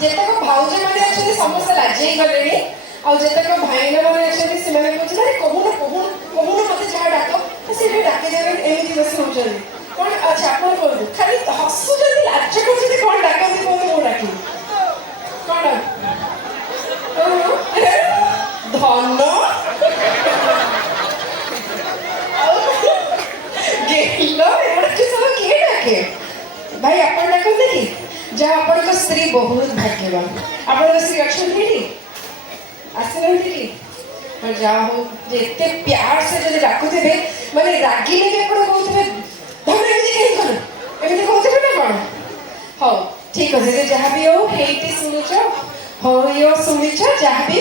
ଯେତେକ ଭାଉଜ ମାନେ ଅଛନ୍ତି ସମସ୍ତେ ଲାଜେଇ ଗଲେଣି ଆଉ ଯେତେକ ଭାଇନା ମାନେ ଅଛନ୍ତି ସେମାନେ କହୁଛନ୍ତି ଆରେ କହୁନ କହୁନ କହୁନ ମତେ ଯାହା ଡାକ ସେ ବି ଡାକି ଦେବେ ଏମିତି ବସି ହଉଛନ୍ତି କଣ ଆଚ୍ଛା ଆପଣ କୁହନ୍ତୁ ଖାଲି ହସୁଛନ୍ତି ଲାଜ କରୁଛନ୍ତି କଣ ଡାକନ୍ତି କୁହନ୍ତୁ ମୁଁ ଡାକିବି କଣ ଧନ ଗେଲ ଏଗୁଡା ସବୁ କିଏ ଡାକେ ଭାଇ ଆପଣ ଡାକନ୍ତି କି ଯାହା ଆପଣଙ୍କ ସ୍ତ୍ରୀ ବହୁତ ଭାଗ୍ୟବାନ ଆପଣଙ୍କ ସ୍ତ୍ରୀ ଅଛନ୍ତି କି ଆସିନାହାନ୍ତି କି ଯାହା ହଉ ଯେ ଏତେ ପ୍ୟାର ସେ ଯଦି ଡାକୁଥିବେ ମାନେ ରାଗିଲେ ବି ଆପଣ କହୁଥିବେ ଧନ ଏମିତି କେହି କର ଏମିତି କହୁଥିବେ ନା କଣ ହଉ ଠିକ ଅଛି ଯେ ଯାହା ବି ହଉ ହେଇଟି ଶୁଣୁଛ ହଉ ଶୁଣିଛ ଯାହା ବି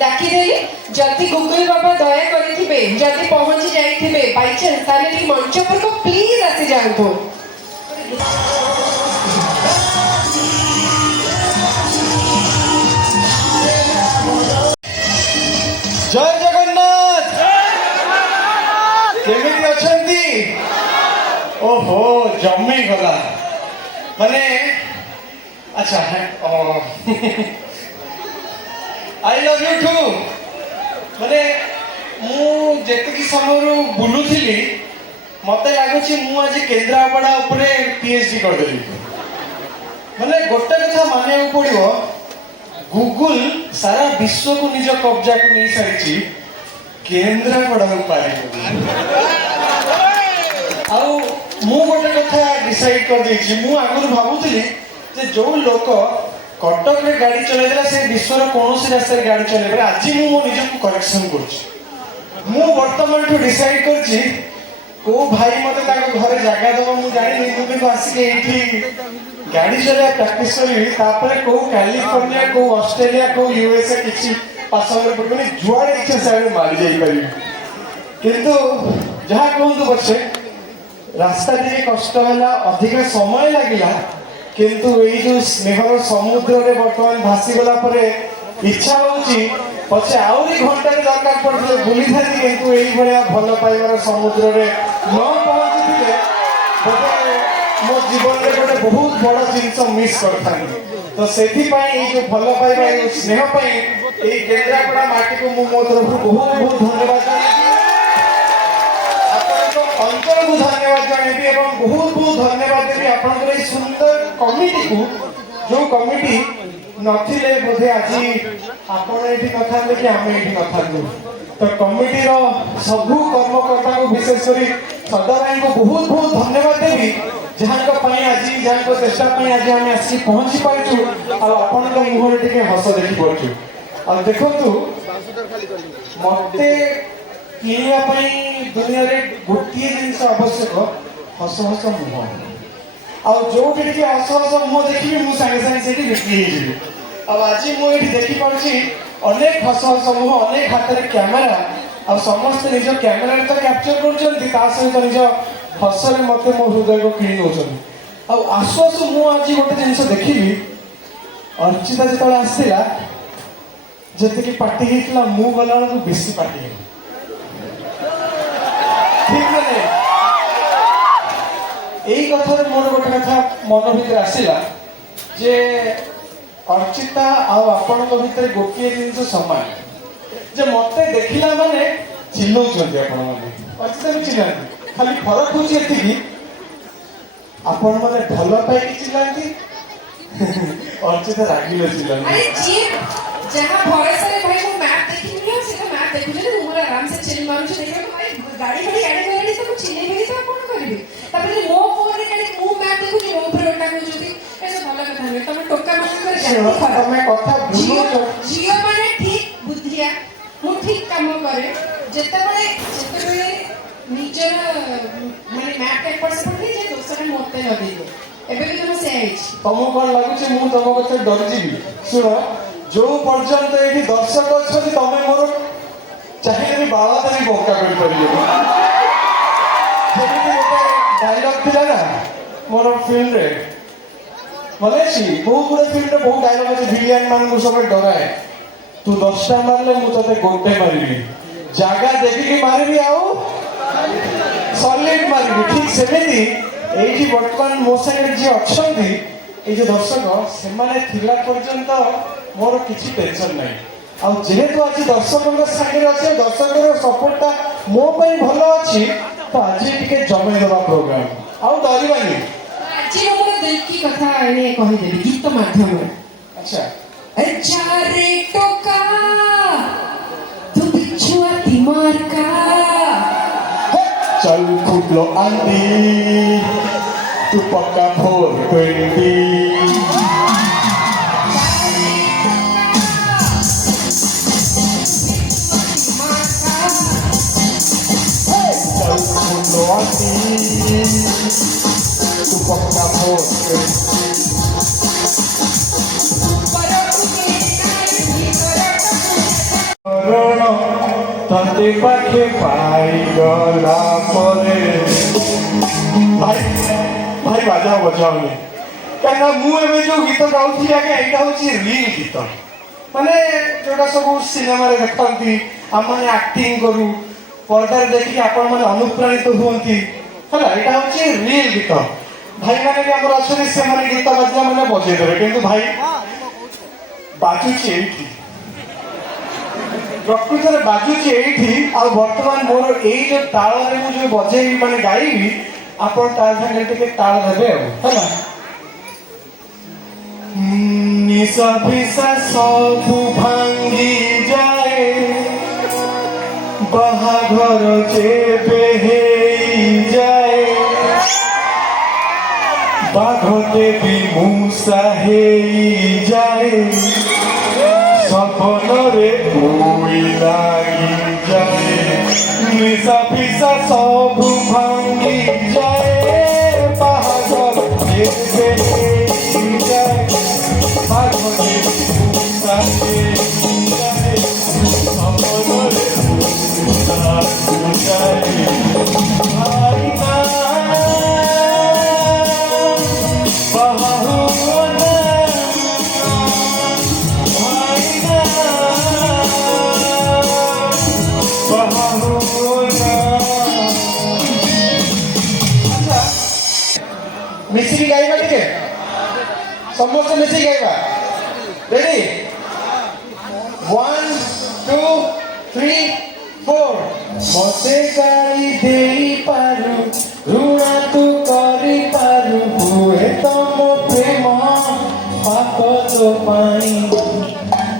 ଡାକିଦେଲି ଯଦି ଗୁଗୁଲ ବାବା ଦୟା କରିଥିବେ ଯଦି ପହଞ୍ଚି ଯାଇଥିବେ ବାଇଚାନ୍ସ ତାହେଲେ ଟିକେ ମଞ୍ଚ ଉପରକୁ ପ୍ଲିଜ ଆସିଯାଆନ୍ତୁ জয় জগন্নাথ কেমিতি অছন্তি ওহো জমি গলা মানে আচ্ছা আই লভ ইউ টু মানে মু যেতিকি সময়ରୁ ବୁଲୁଥିଲି মতে লাগুଛି ମୁଁ ଆଜି କେନ୍ଦ୍ରାପଡ଼ା ଉପରେ ପିଏଚଡି କରିଦେଲି ମାନେ ଗୋଟେ କଥା ମାନିବାକୁ ପଡ଼ିବ ଗୁଗୁଲ ସାରା ବିଶ୍ୱକୁ ନିଜ କବ୍ଜାକୁ ନେଇ ସାରିଛି କେନ୍ଦ୍ରାପଡ଼ାକୁ ପାରିବନି ଆଉ ମୁଁ ଗୋଟେ କଥା ଡିସାଇଡ୍ କରିଦେଇଛି ମୁଁ ଆଗରୁ ଭାବୁଥିଲି ଯେ ଯୋଉ ଲୋକ କଟକରେ ଗାଡ଼ି ଚଲାଇଥିଲା ସେ ବିଶ୍ୱର କୌଣସି ରାସ୍ତାରେ ଗାଡ଼ି ଚଲାଇପାରେ ଆଜି ମୁଁ ମୋ ନିଜକୁ କରେକ୍ସନ୍ କରୁଛି ମୁଁ ବର୍ତ୍ତମାନଠୁ ଡିସାଇଡ୍ କରିଛି କୋଉ ଭାଇ ମତେ ତାଙ୍କ ଘରେ ଜାଗା ଦେବ ମୁଁ ଜାଣିନି ମୁଁ କିନ୍ତୁ ଆସିକି ଏଇଠି ଗାଡ଼ି ଚଲେଇବା ପ୍ରାକ୍ଟିସ୍ କରିବି ତାପରେ କୋଉ କାଲିଫର୍ଣ୍ଣିଆ କୋଉ ଅଷ୍ଟ୍ରେଲିଆ କୋଉ ୟୁଏସଏ କିଛି ପାସରେ ପଡ଼ିବନି ଯୁଆଡ଼େ ଇଚ୍ଛା ସିଆଡ଼େ ମାରି ଯାଇପାରିବି କିନ୍ତୁ ଯାହା କୁହନ୍ତୁ ପଛେ ରାସ୍ତା ଟିକେ କଷ୍ଟ ହେଲା ଅଧିକା ସମୟ ଲାଗିଲା କିନ୍ତୁ ଏଇ ଯୋଉ ସ୍ନେହର ସମୁଦ୍ରରେ ବର୍ତ୍ତମାନ ଭାସିଗଲା ପରେ ଇଚ୍ଛା ହଉଛି ପଛେ ଆହୁରି ଘଣ୍ଟାରେ ଦରକାର ପଡୁଥିଲେ ବୁଲିଥାନ୍ତି କିନ୍ତୁ ଏଇଭଳିଆ ଭଲ ପାଇବାର ସମୁଦ୍ରରେ ନ ପହଞ୍ଚିଥିଲେ ବୋଧେ ମୋ ଜୀବନରେ ଗୋଟେ ବହୁତ ବଡ଼ ଜିନିଷ ମିସ୍ କରିଥାନ୍ତି ତ ସେଥିପାଇଁ ଏଇ ଯୋଉ ଭଲ ପାଇବା ଏଇ ସ୍ନେହ ପାଇଁ ଏଇ କେନ୍ଦ୍ରାପଡ଼ା ମାଟିକୁ ମୁଁ ମୋ ତରଫରୁ ବହୁତ ବହୁତ ଧନ୍ୟବାଦ ଜଣାଇବି ଆପଣଙ୍କ ଅଞ୍ଚଳକୁ ଧନ୍ୟବାଦ ଜଣାଇବି ଏବଂ ବହୁତ ବହୁତ ଧନ୍ୟବାଦ ଦେବି ଆପଣଙ୍କର ଏଇ ସୁନ୍ଦର କମିଟିକୁ ଯୋଉ କମିଟି ନଥିଲେ ବୋଧେ ଆଜି ଆପଣ ଏଠି ନଥାନ୍ତେ କି ଆମେ ଏଠି ନଥାନ୍ତୁ ତ କମିଟିର ସବୁ କର୍ମକର୍ତ୍ତାଙ୍କୁ ବିଶେଷ କରି ସଦାଭାଇଙ୍କୁ ବହୁତ ବହୁତ ଧନ୍ୟବାଦ ଦେବି ଯାହାଙ୍କ ପାଇଁ ଆଜି ଯାହାଙ୍କ ଚେଷ୍ଟା ପାଇଁ ଆଜି ଆମେ ଆସିକି ପହଞ୍ଚି ପାରିଛୁ ଆଉ ଆପଣଙ୍କ ମୁହଁରେ ଟିକେ ହସ ଦେଖିପାରୁଛୁ ଆଉ ଦେଖନ୍ତୁ ମତେ କିଣିବା ପାଇଁ ଦୁନିଆରେ ଗୋଟିଏ ଜିନିଷ ଆବଶ୍ୟକ ହସ ହସ ମୁହଁ ଆଉ ଯୋଉଠି ଟିକେ ହସ ହସ ମୁହଁ ଦେଖିବି ମୁଁ ସାଙ୍ଗେ ସାଙ୍ଗେ ସେଇଠି ବିକ୍ରି ହେଇଯିବି ଆଉ ଆଜି ମୁଁ ଏଇଠି ଦେଖିପାରୁଛି ଅନେକ ହସ ହସ ମୁହଁ ଅନେକ ହାତରେ କ୍ୟାମେରା ଆଉ ସମସ୍ତେ ନିଜ କ୍ୟାମେରାରେ ତ କ୍ୟାପଚର କରୁଛନ୍ତି ତା ସହିତ ନିଜ ହସରେ ମତେ ମୋ ହୃଦୟକୁ କିଣି ନେଉଛନ୍ତି ଆଉ ଆସୁ ଆସୁ ମୁଁ ଆଜି ଗୋଟେ ଜିନିଷ ଦେଖିଲି ଅର୍ଚ୍ଚିତା ଯେତେବେଳେ ଆସିଥିଲା ଯେତିକି ପାର୍ଟି ହେଇଥିଲା ମୁଁ ଗଲାବେଳକୁ ବେଶୀ ପାର୍ଟି ହେଇଥିଲା ଠିକ ନା ନାଇଁ ଏଇ କଥାରେ ମୋର ଗୋଟେ କଥା ମନ ଭିତରେ ଆସିଲା ଯେ ଅର୍ଚ୍ଚିତା ଆଉ ଆପଣଙ୍କ ଭିତରେ ଗୋଟିଏ ଜିନିଷ ସମାନ ଯେ ମତେ ଦେଖିଲା ମାନେ ଚିହ୍ନଉଛନ୍ତି ଆପଣମାନେ ଅର୍ଚ୍ଚିତା ବି ଚିହ୍ନାନ୍ତି ଖାଲି ଫରକ ହଉଛି ଏତିକି ଆପଣମାନେ ଭଲ ପାଇକି ଚିହ୍ନାନ୍ତି ଅର୍ଚ୍ଚିତା ରାଗିଲେ ଚିହ୍ନାନ୍ତି ଯାହା ଭରସାରେ ଭାଇ ମୁଁ ମ୍ୟାପ୍ ଦେଖିନି ସେ ତ ମ୍ୟାପ୍ ଦେଖୁଛନ୍ତି ମୁଁ ମୋର ଆରାମସେ ଚିଲ୍ ମାରୁଛି ଦେଖିବାକୁ ଭାଇ ଗାଡ଼ି ଗଲାଣି ତ ମୁଁ ଚିହ୍ନେଇବିନି ତ କଣ କରିବି ତାପରେ ମୋ ଫୋନରେ ଗାଡ଼ି ମୁଁ ମ୍ୟାପ୍ ଦେଖୁଛି ମୋ ଉପରେ ଓଟା କହୁଛନ୍ତି ଏସବୁ ଭଲ କଥା ନୁହେଁ ତମେ ଟୋକା ମାନଙ୍କର ଝିଅ ମାନେ ଠିକ ବୁଦ୍ଧିଆ ମୁଁ ଠିକ କାମ କରେ ଯେତେବେଳେ ନିଜର ମାନେ ମ୍ୟାପ୍ ଏପଟ ସେପଟ ହେଇଯାଏ ଦୋଷଟା ମତେ ଲଗେଇଦିଏ ଏବେ ବି ତମ ସେୟା ହେଇଛି ତମକୁ କଣ ଲାଗୁଛି ମୁଁ ତମ କଥାରେ ଡରିଯିବି ଶୁଣ ଯୋଉ ପର୍ଯ୍ୟନ୍ତ ଏଇଠି ଦର୍ଶକ ଅଛନ୍ତି ତମେ ମୋର ଚାହିଁଲେ ବି ବାଳଟା ବି ବଙ୍କା କରିପାରିବ ଯେମିତି ଗୋଟେ ଡାଇଲଗ ଥିଲା ନା ମୋର ଫିଲ୍ମରେ ମନେ ଅଛି ବହୁତ ଗୁଡେ ଫିଲ୍ମରେ ବହୁତ ଡାଇଲଗ ଅଛି ଭିଲିଆନ ମାନଙ୍କୁ ସବୁବେଳେ ଡରାଏ ତୁ 10ଟା ମାରିଲେ ମୁଁ ତତେ ଗୋଟେ ମାରିବି ଜାଗା ଦେଖିକି ମାରିବି ଆଉ ସଲିଡ ମାରିବି ଠିକ ସେମିତି ଏଇଠି ବର୍ତ୍ତମାନ ମୋ ସାଙ୍ଗରେ ଯିଏ ଅଛନ୍ତି এই যে দর্শক ସେମାନେ ଥିଲା ପର୍ଯ୍ୟନ୍ତ ମୋର କିଛି ଟେନସନ ନାହିଁ ଆଉ ଯେହେତୁ ଆଜି ଦର୍ଶକଙ୍କ ସାଙ୍ଗରେ ଅଛି ଦର୍ଶକଙ୍କ ସପୋର୍ଟଟା ମୋ ପାଇଁ ଭଲ ଅଛି ତ ଆଜି ଟିକେ ଜମେଇ ଦେବା ପ୍ରୋଗ୍ରାମ ଆଉ ଡରିବାନି ଆଜି ଆମର ଦେଇକି କଥା ଏଣେ କହିଦେବି ଗୀତ ମାଧ୍ୟମରେ ଆଚ୍ଛା चारे टोका तू बिछुआ तिमार का चल फुटलो आंटी तू पक्का 420 चल फुटलो आंटी तू पक्का 420 तते पाखे पाइगला परे भाई भाई बजाओ बजाओनी कारणा मु एबे जो गीत गाउथि आगे एटा होची रियल गीत माने जोटा सब सिनेमा रे देखंती हम माने एक्टिंग करू पर्दा देखि आपण माने अनुप्राणित होंती हला एटा होची रियल गीत भाई माने के हमर असली से माने गीत बजला माने बजे देबे किंतु भाई बाजुची एठी प्रकृतरे बाजुची एठी आ वर्तमान मोर एई जो ताल रे मु जो बजेई माने गाइबी आपण ताल संगे टिके ताल देबे होला निसा फिसा सब भांगी जाए बाहाघर जेबे हेई जाए बाघते भी मूसा हेई जाए सपनरे कोई लागी जाए निशा फिसा सब भांगी जाए बाहर जेबे जाए बाघते मूसा जाए सपनरे कोई जाए भाई ना मिश्री गाइबा टिके समस्त मिश्री गाइबा रेडी 1 2 3 4 मते गाई देई पारु ऋणा तू करी पारु हुए तम प्रेम पाप तो पाई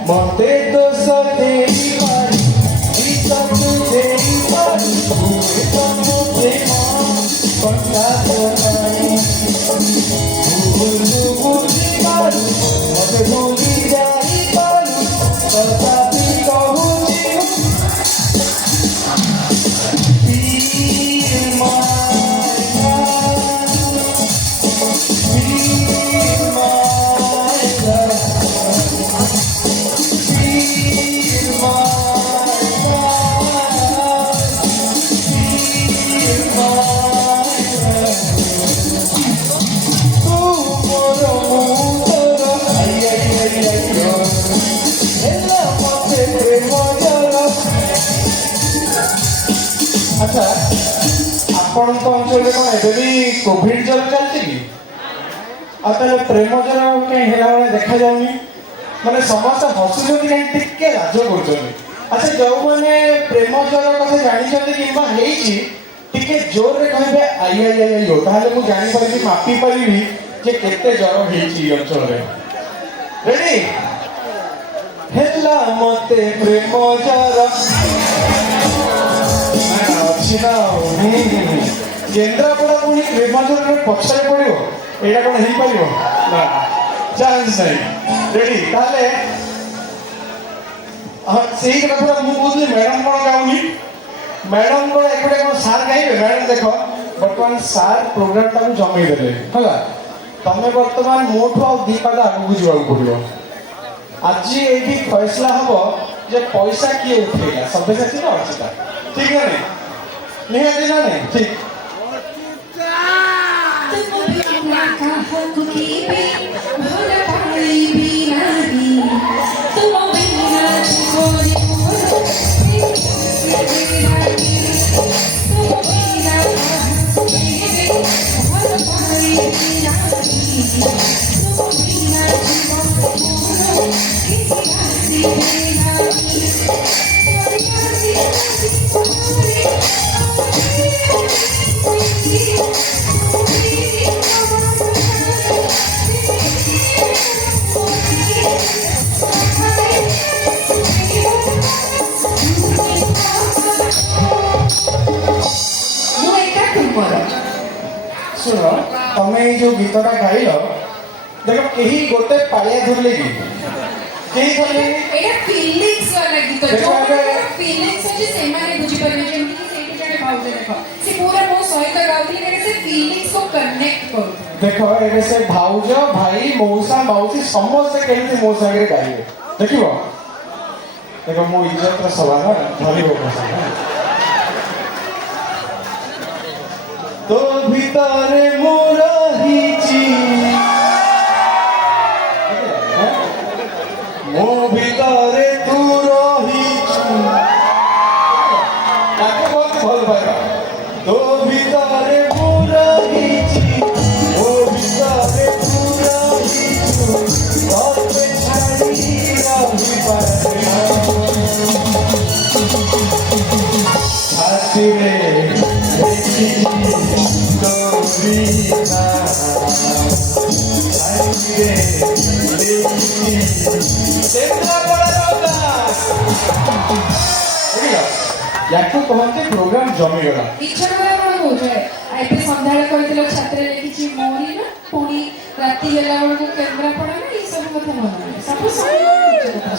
मते दोष देई पारु विश्वास देई पारु हुए तम प्रेम पंका तो पाई बुझी पारु मते भूली जाई पारु तथापि कहूची अच्छा आपण तो अंचल कोन एबे भी कोविड जर चलती की अतले प्रेम जर के हेला वाला देखा जाउनी माने समस्त हसुजोती के टिके लाजो करछनी अच्छा जो माने प्रेम जर कथा जानि छथि किबा हेची टिके जोर रे कहबे आई आई आई हो ताले मु जानि परबी मापी परबी जे केते जर हेची अंचल रे रेडी हेला मते प्रेम जर केन्द्रापड़ा पुणी प्रेमांचल पछारे पड़ो यहाँ कौन हो पार ना चांस नहीं रेडी ताले से कथा मुझे मैडम कौन गाऊनी मैडम कौन एपटे कौन सार गाइबे मैडम देख बर्तमान सार प्रोग्राम टाक जमे देले है तमें बर्तमान मोठू आ दी पाद आगू जावाक पड़ो आज ये फैसला हम जे पैसा किए उठेगा सभ्यसाची ना अर्चिता ठीक है नहीं ना नहीं ठीक ଶୁଣ ତମେ ଏଇ ଯୋଉ ଗୀତଟା ଗାଇଲ ଦେଖ କେହି ଗୋଟେ ପାଳିଆ ଧରିଲେ କି କେହି ଧରିଲେନି ଏଇଟା ଫିଲିଂସ୍ ବାଲା ଗୀତ ଦେଖ ଏବେ ଫିଲିଂସ୍ ଅଛି ସେମାନେ ବୁଝିପାରିବେ ଯେମିତି କି ସେଇଠି ଜଣେ ଭାଉଜ ଦେଖ ସେ ପୁରା ମୋ ସହିତ ଗାଉଥିଲେ କାରଣ ସେ ଫିଲିଂସ୍ କୁ କନେକ୍ଟ କରୁଥିଲେ ଦେଖ ଏବେ ସେ ଭାଉଜ ଭାଇ ମଉସା ମାଉସୀ ସମସ୍ତେ କେମିତି ମୋ ସାଙ୍ଗରେ ଗାଇବେ ଦେଖିବ ଦେଖ ମୋ ଇଜ୍ଜତର ସବାଲ ଧରିବ ମୋ ସାଙ୍ଗେ ତୋ ଭିତରେ ମୁଁ ରହିଛି ମୋ ଭିତରେ ତୁ ରହିଛୁ ତାକୁ ବହୁତ ଭଲ ପାଇବା ତୋ ଭିତରେ ମୁଁ ରହିଛି ମୋ ଭିତରେ ତୁ ରହିଛୁ ତତେ ଛାଡ଼ି ରହିପାରେ ଛାତିରେ ଦେଖିଛି ତୋ ବିନା ଛାତିରେ ଦେଖିଛି ୟାକୁ କହନ୍ତି ପ୍ରୋଗ୍ରାମ ଜମିଗଲା ଇଚ୍ଛା କରେ କଣ କହୁଛ ଏବେ ସନ୍ଧ୍ୟାବେଳେ କହିଥିଲ ଛାତ୍ରରେ ଲେଖିଛି ମୋରି ନା ପୁଣି ରାତି ହେଲା ବେଳକୁ କେନ୍ଦ୍ରାପଡ଼ା ନା ଏଇ ସବୁ କଥା ମନେ ନାହିଁ ସବୁ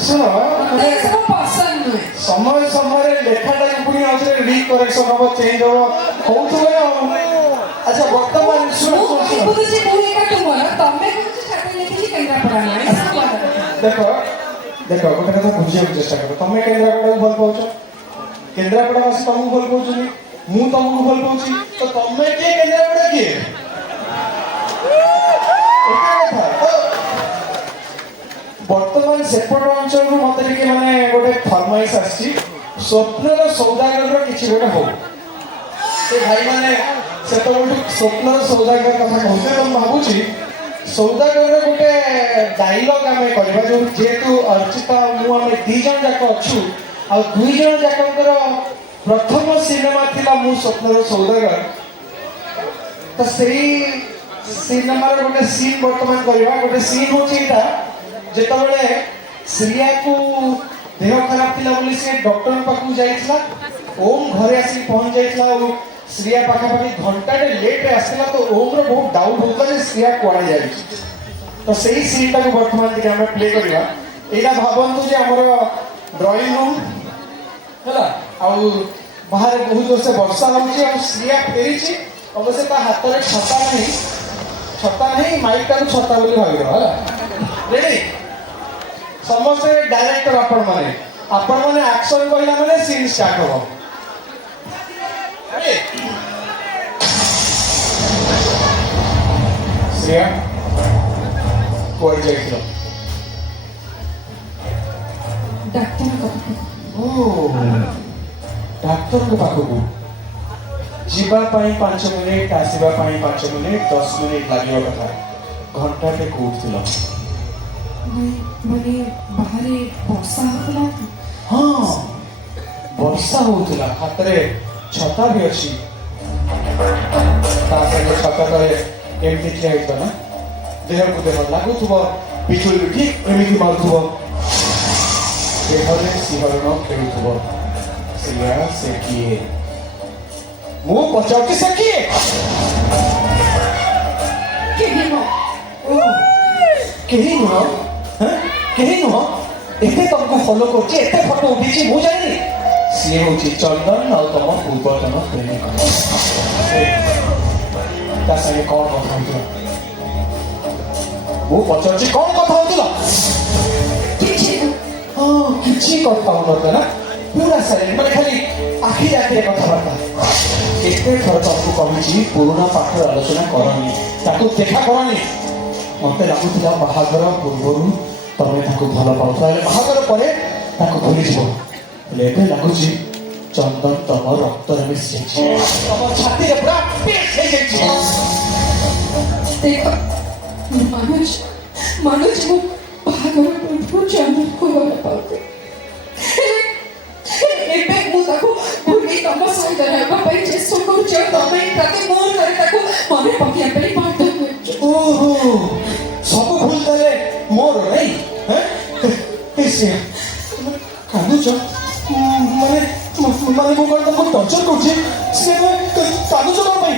ଶୁଣ ମତେ ଏସବୁ ପସନ୍ଦ ନୁହେଁ ସମୟ ସମୟରେ ଲେଖାଟାକୁ ପୁଣି ଆଉଥରେ ରିକରେକ୍ସନ ହବ ଚେଞ୍ଜ ହବ ହଉଥିବ ଆଚ୍ଛା ବର୍ତ୍ତମାନ ଶୁଣ ମୁଁ ବୁଝୁଛି ମୁଁ ଏକା ତୁମର ତମେ କହୁଛ ଛାତ୍ରରେ ଲେଖିଛି କେନ୍ଦ୍ରାପଡ଼ା ନା ଏଇ ସବୁ କଥା ଦେଖ ଦେଖ ଗୋଟେ କଥା ବୁଝିବାକୁ ଚେଷ୍ଟା କର ତମେ କେନ୍ଦ୍ରାପଡ଼ାକୁ ଭଲ ପାଉଛ କେନ୍ଦ୍ରାପଡ଼ାବାସୀ ତମକୁ ଭଲ ପାଉଛନ୍ତି ମୁଁ ତମକୁ ଭଲ ପାଉଛି ତ ତମେ କିଏ କେନ୍ଦ୍ରାପଡ଼ା କିଏ ବର୍ତ୍ତମାନ ସେପଟ ଅଞ୍ଚଳରୁ ମତେ ଟିକେ ମାନେ ଗୋଟେ ଫରମାଇଶ ଆସିଛି ସ୍ୱପ୍ନର ସୌଦାଗରର କିଛି ଗୋଟେ ହଉ ସେ ଭାଇମାନେ ସେତେବେଳଠୁ ସ୍ୱପ୍ନର ସୌଦାଗର କଥା କହୁଥିଲେ ତ ମୁଁ ଭାବୁଛି ସୌଦାଗରର ଗୋଟେ ଡାଇଲଗ ଆମେ କରିବା ଯୋଉ ଯେହେତୁ ଅର୍ଚିତା ମୁଁ ଆମେ ଦି ଜଣ ଯାକ ଅଛୁ ଆଉ ଦୁଇ ଜଣ ଯାକଙ୍କର ପ୍ରଥମ ସିନେମା ଥିଲା ମୁଁ ସ୍ୱପ୍ନର ସୌଦାଗର ତ ସେଇ ସିନେମାର ଗୋଟେ ସିନ୍ ବର୍ତ୍ତମାନ କରିବା ଗୋଟେ ସିନ୍ ହଉଛି ଏଇଟା ଯେତେବେଳେ ଶ୍ରିୟାକୁ ଦେହ ଖରାପ ଥିଲା ବୋଲି ସେ ଡକ୍ଟର ପାଖକୁ ଯାଇଥିଲା ଓମ୍ ଘରେ ଆସିକି ପହଞ୍ଚି ଯାଇଥିଲା ଆଉ ଶ୍ରିୟା ପାଖାପାଖି ଘଣ୍ଟାଟେ ଲେଟ୍ରେ ଆସିଥିଲା ତ ଓମ୍ର ବହୁତ ଡାଉଟ୍ ହଉଥିଲା ଯେ ଶ୍ରିୟା କୁଆଡ଼େ ଯାଇଛି ତ ସେଇ ସିନ୍ଟାକୁ ବର୍ତ୍ତମାନ ଟିକେ ଆମେ ପ୍ଲେ କରିବା ଏଇଟା ଭାବନ୍ତୁ ଯେ ଆମର ଡ୍ରଇଂ ରୁମ୍ ହେଲା ଆଉ ବାହାରେ ବହୁତ ଜୋରସେ ବର୍ଷା ହେଉଛି ଆଉ ଶ୍ରିୟା ଫେରିଛି ଅବଶ୍ୟ ତା ହାତରେ ଛତା ନାହିଁ ମାଇକ୍ଟାକୁ ଛତା ବୋଲି ଭାବିବ ହେଲା ରେଡି ସମସ୍ତେ ଡାଇରେକ୍ଟର ଆପଣମାନେ ଆକ୍ସନ କହିଲା ମାନେ ସିନ୍ ଷ୍ଟାର୍ଟ ହବ ଶ୍ରେୟା କୁଆଡ଼େ ଯାଇଥିଲ ଡାକ୍ତରଙ୍କ ପାଖକୁ ଯିବା ପାଇଁ 5 ମିନିଟ୍ ଆସିବା ପାଇଁ 5 ମିନିଟ୍ 10 ମିନିଟ୍ ଲାଗିବା କଥା ଘଣ୍ଟାଟେ କୋଉଠିଥିଲ ମାନେ ବାହାରେ ବର୍ଷା ହଉଥିଲା ହଁ ବର୍ଷା ହଉଥିଲା ହାତରେ ଛତା ବି ଅଛି ତା ସାଙ୍ଗେ ଛତା ତଳେ ଏମିତି ଠିଆ ହେଇଥିବ ନା ଦେହକୁ ଦେହ ଲାଗୁଥିବ ବିଜୁଳି ବି ଠିକ୍ ଏମିତି ମାରୁଥିବ ଦେହରେ ଶିହରଣ ଖେଳୁଥିବ ଶ୍ରେୟା ସେ କିଏ ମୁଁ ପଚାରୁଛି ସେ କିଏ କେହି ନୁହଁ କେହି ନୁହଁ ଏତେ ତମକୁ ଫଲୋ କରୁଛି ଏତେ ଫଟୋ ଉଠିଛି ମୁଁ ଜାଣିନି ସିଏ ହଉଛି ଚନ୍ଦନ ଆଉ ତମ ପୂର୍ବତନ ପ୍ରେମିକ ତା ସାଙ୍ଗେ କଣ କଥା ହଉଥିଲ ମୁଁ ପଚାରୁଛି କଣ କଥା ହଉଥିଲ କିଛି କଥା ହଉନଥିଲା ନା ପୁରା ସାଇଲେଣ୍ଟ ମାନେ ଖାଲି ଆଖିରେ କଥାବାର୍ତ୍ତା କେତେ ଥର ତମକୁ କହିଛି ପୁରୁଣା ପାଠର ଆଲୋଚନା କରନି ତାକୁ ଦେଖା କରନି ମତେ ଲାଗୁଥିଲା ବାହାଘର ପୂର୍ବରୁ ତମେ ତାକୁ ଭଲ ପାଉଥିଲା ହେଲେ ବାହାଘର ପରେ ତାକୁ ଭୁଲିଯିବ ହେଲେ ଏବେ ଲାଗୁଛି ଚନ୍ଦନ ତମ ରକ୍ତରେ ମିଶିଯାଇଛି ତମ ଛାତିରେ ପୁରା ପେଟ୍ ହେଇଯାଇଛି ମନୋଜ ମୁଁ ବାହାଘର ପୂର୍ବରୁ ଚନ୍ଦନକୁ ଭଲ ପାଉଥିଲି ଏବେ ମୁଁ ତାକୁ ଭୁଲି ତମ ସହିତ ରହିବା ପାଇଁ ଚେଷ୍ଟା କରୁଛି ଆଉ ତମେ ତାକୁ ମୋ ଘରେ ତାକୁ ମନେ ପକେଇବା ପାଇଁ ବାଧ୍ୟ କରୁଛ ଓହୋ ସବୁ ଭୁଲ ତାହେଲେ ମୋର ନାଇଁ କାନ୍ଦୁଛ ମାନେ ମୁଁ କଣ ତମକୁ ଟର୍ଚର କରୁଛି କାନ୍ଦୁଛ କଣ ପାଇଁ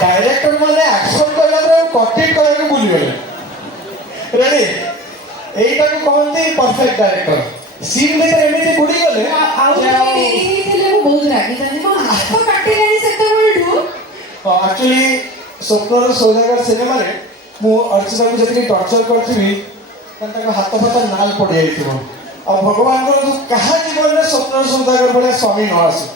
डायरेक्टर मैंने एक्शन कला कटेक्ट करा भूलीगले रेडी এইটা কো কহନ୍ତି परफेक्ट डायरेक्टर सीन ভিতরে এমিতি বুড়ি গলে ଆଉ ଟିକେ ଡେରି ହେଇଥିଲେ ମୁଁ ବହୁତ ରାଗିଥାନ୍ତି ମୋ ହାତ କାଟିଲାଣି ସେତେବେଳଠୁ एक्चुअली स्वप्नर सौदागर सिनेमा रे मु अर्चना को जति टॉर्चर करथिबी ताका हाथ फात नाल पड़ जाइथिबो आ भगवान को कहा जीवन में स्वप्नर सौदागर भले स्वामी न आसु